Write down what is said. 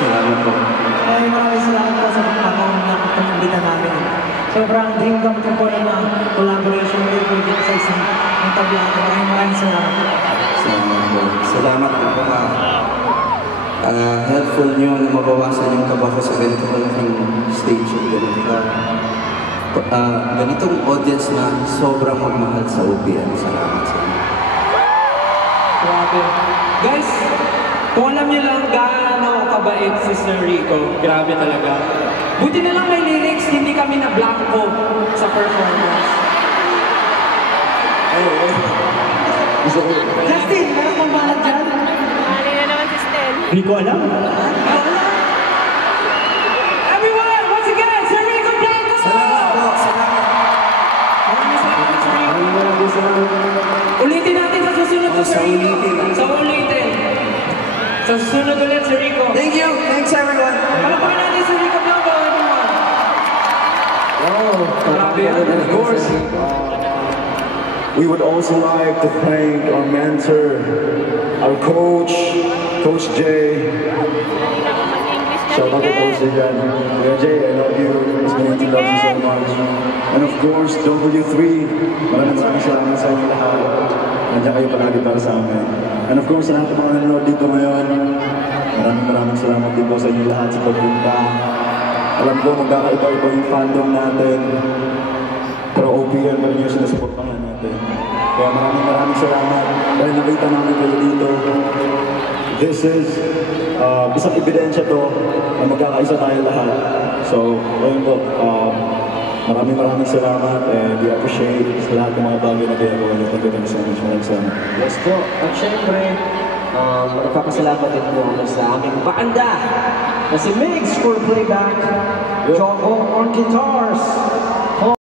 Salamat po. Ay, maraming salamat po sa pagkakataon ng pag-imbita namin. Sobrang dream come true po na collaboration with you dito sa isang tablado. Maraming salamat. Salamat po. Salamat po po helpful nyo na mabawasan yung kaba ko sa ganito malaking stage at ganitong audience na sobrang magmahal sa OPM. Salamat sa inyo. Grabe. Guys, kung alam niyo lang gaano kabait si Sir Rico, grabe talaga. Buti na lang may lyrics, hindi kami na blanco sa performance. Justin, meron kong balat dyan? Mali na naman si Stel. Hindi ko alam. Everyone, once again, Sir Rico Blanco! Salamat po. Salamat. Maraming salamat, Sir Rico. Maraming salamat. Ulitin natin sa susunod Oh, Sir sa Rico. ulitin. Sa ulitin. Sa susunod ulit, Sir Rico. Thank you. Thanks everyone. Palapakain natin Sir Rico Blanco, everyone. Grabe yan. Of course, we would also like to thank our mentor, our coach, Coach Jay. Shout out to Coach Jay. Kuya Jay, I love you. Miss Maniti loves you so much. And of course, W3, maraming salamat sa inyo lahat. Nandiyan kayo palagi para sa amin. And of course, sa lahat ng mga nanonood dito ngayon, maraming salamat din po sa inyo lahat sa pagpunta. Alam ko, magkakaiba-iba yung fandom natin. Pero OPM pa rin yung sinasuportahan natin. Kaya maraming salamat dahil nakita namin kayo dito. This is isang ebidensya to na magkakaisa tayo lahat. So, ayun po, maraming salamat and we appreciate sa lahat ng mga bagay na ginagawa niyo. Thank you so much. Maraming salamat. Yes po. At syempre, magpapasalamat din po ako sa aming banda na si Migs for playback, Jongo on guitars,